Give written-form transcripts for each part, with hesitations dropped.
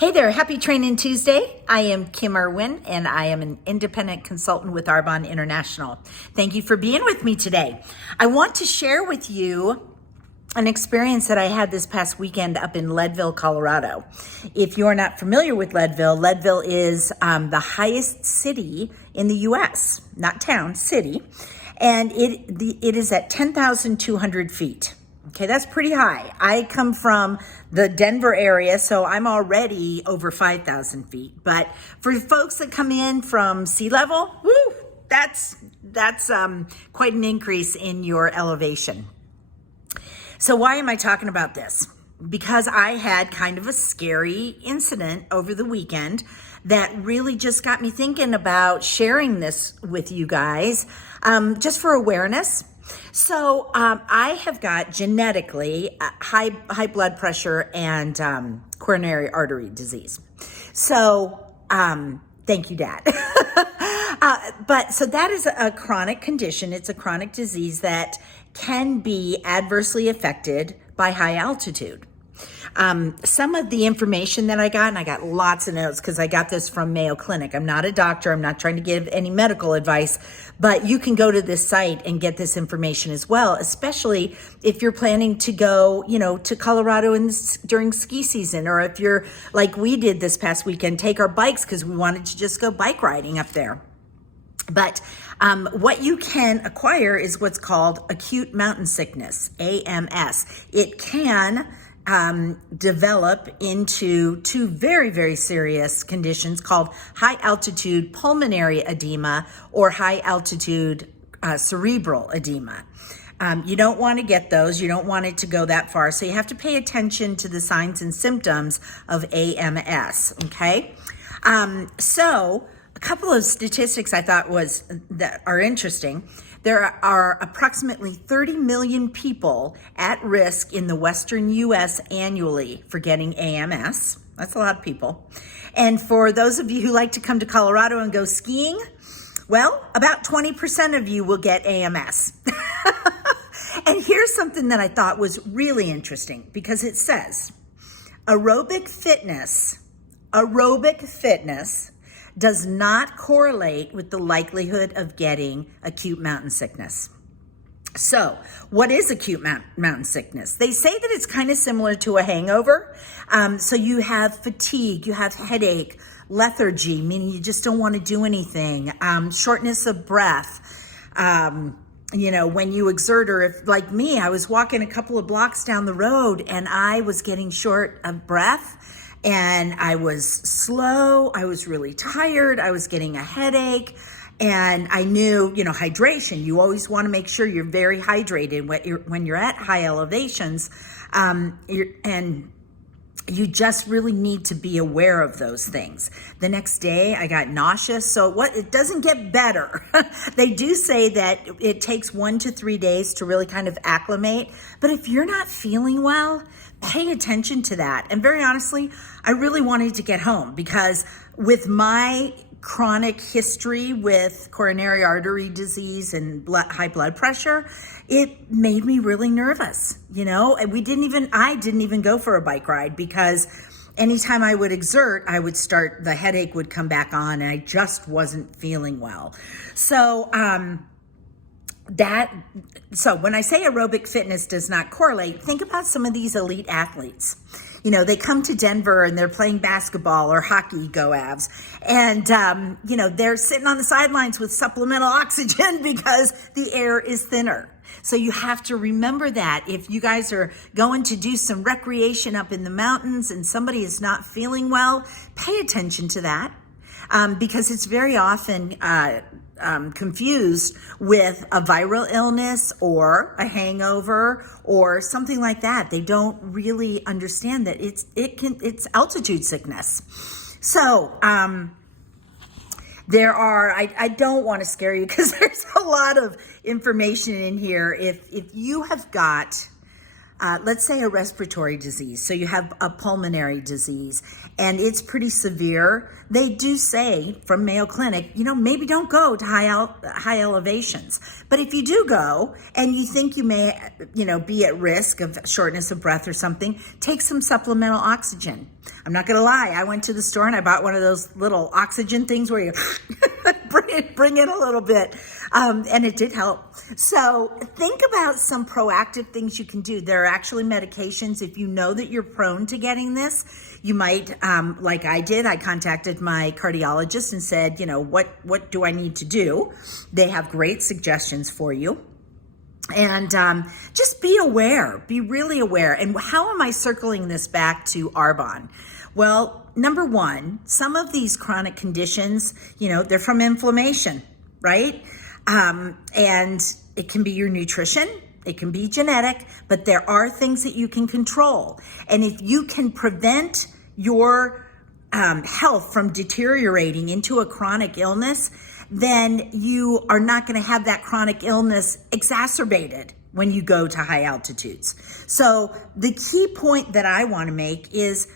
Hey there, happy Training Tuesday. I am Kim Irwin and I am an independent consultant with Arbonne International. Thank you for being with me today. I want to share with you an experience that I had this past weekend up in Leadville, Colorado. If you're not familiar with Leadville, Leadville is the highest city in the US, not town, city, and it is at 10,200 feet. Okay, that's pretty high. I come from the Denver area, so I'm already over 5,000 feet. But for folks that come in from sea level, woo, that's quite an increase in your elevation. So why am I talking about this? Because I had kind of a scary incident over the weekend that really just got me thinking about sharing this with you guys, just for awareness. So I have got genetically high blood pressure and coronary artery disease. So thank you, Dad. But so that is a chronic condition. It's a chronic disease that can be adversely affected by high altitude. Some of the information that I got, and I got lots of notes because I got this from Mayo Clinic. I'm not a doctor. I'm not trying to give any medical advice, but you can go to this site and get this information as well, especially if you're planning to go, to Colorado during ski season, or if you're like we did this past weekend, take our bikes because we wanted to just go bike riding up there. But what you can acquire is what's called acute mountain sickness, AMS. It can develop into two very, very serious conditions called high altitude pulmonary edema or high altitude cerebral edema. You don't want to get those. You don't want it to go that far. So you have to pay attention to the signs and symptoms of AMS. Okay. So a couple of statistics I thought that are interesting. There are approximately 30 million people at risk in the Western U.S. annually for getting AMS. That's a lot of people. And for those of you who like to come to Colorado and go skiing, well, about 20% of you will get AMS. And here's something that I thought was really interesting because it says aerobic fitness does not correlate with the likelihood of getting acute mountain sickness. So what is acute mountain sickness? They say that it's kind of similar to a hangover. So you have fatigue, you have headache, lethargy, meaning you just don't want to do anything, shortness of breath. When you exert, or if like me, I was walking a couple of blocks down the road and I was getting short of breath. And I was slow, I was really tired, I was getting a headache, and I knew, hydration, you always want to make sure you're very hydrated when you're at high elevations, and you just really need to be aware of those things. The next day I got nauseous, so it doesn't get better. They do say that it takes 1 to 3 days to really kind of acclimate, but if you're not feeling well, pay attention to that. And very honestly, I really wanted to get home because with my chronic history with coronary artery disease and high blood pressure, it made me really nervous. I didn't even go for a bike ride because anytime I would exert, the headache would come back on and I just wasn't feeling well. So when I say aerobic fitness does not correlate, think about some of these elite athletes. They come to Denver and they're playing basketball or hockey, go Avs. And, they're sitting on the sidelines with supplemental oxygen because the air is thinner. So you have to remember that if you guys are going to do some recreation up in the mountains and somebody is not feeling well, pay attention to that. Because it's very often confused with a viral illness or a hangover or something like that. They don't really understand that it's altitude sickness. So I don't want to scare you because there's a lot of information in here. If you have got let's say a respiratory disease. So you have a pulmonary disease and it's pretty severe. They do say from Mayo Clinic, maybe don't go to high elevations. But if you do go and you think you may, be at risk of shortness of breath or something, take some supplemental oxygen. I'm not gonna lie, I went to the store and I bought one of those little oxygen things where you bring in a little bit, and it did help. So think about some proactive things you can do. There are actually medications. If you know that you're prone to getting this, you might, like I did, I contacted my cardiologist and said, what do I need to do? They have great suggestions for you. And just be aware, be really aware. And how am I circling this back to Arbonne? Well, number one, some of these chronic conditions, they're from inflammation, right? And it can be your nutrition, it can be genetic, but there are things that you can control. And if you can prevent your health from deteriorating into a chronic illness, then you are not going to have that chronic illness exacerbated when you go to high altitudes. So the key point that I want to make is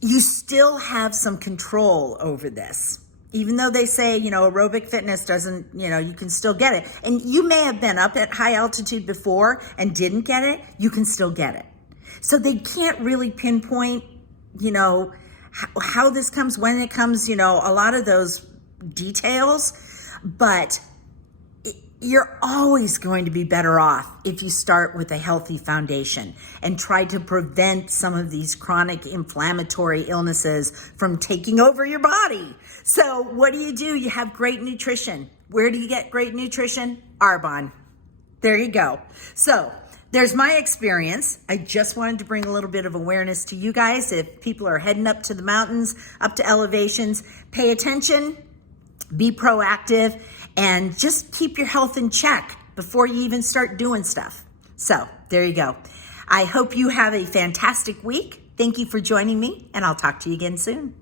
you still have some control over this. Even though they say, aerobic fitness doesn't, you can still get it. And you may have been up at high altitude before and didn't get it, you can still get it. So they can't really pinpoint, how this comes, when it comes, a lot of those details, but you're always going to be better off if you start with a healthy foundation and try to prevent some of these chronic inflammatory illnesses from taking over your body. So what do? You have great nutrition. Where do you get great nutrition? Arbonne. There you go. So there's my experience. I just wanted to bring a little bit of awareness to you guys. If people are heading up to the mountains, up to elevations, pay attention, be proactive, and just keep your health in check before you even start doing stuff. So there you go. I hope you have a fantastic week. Thank you for joining me, and I'll talk to you again soon.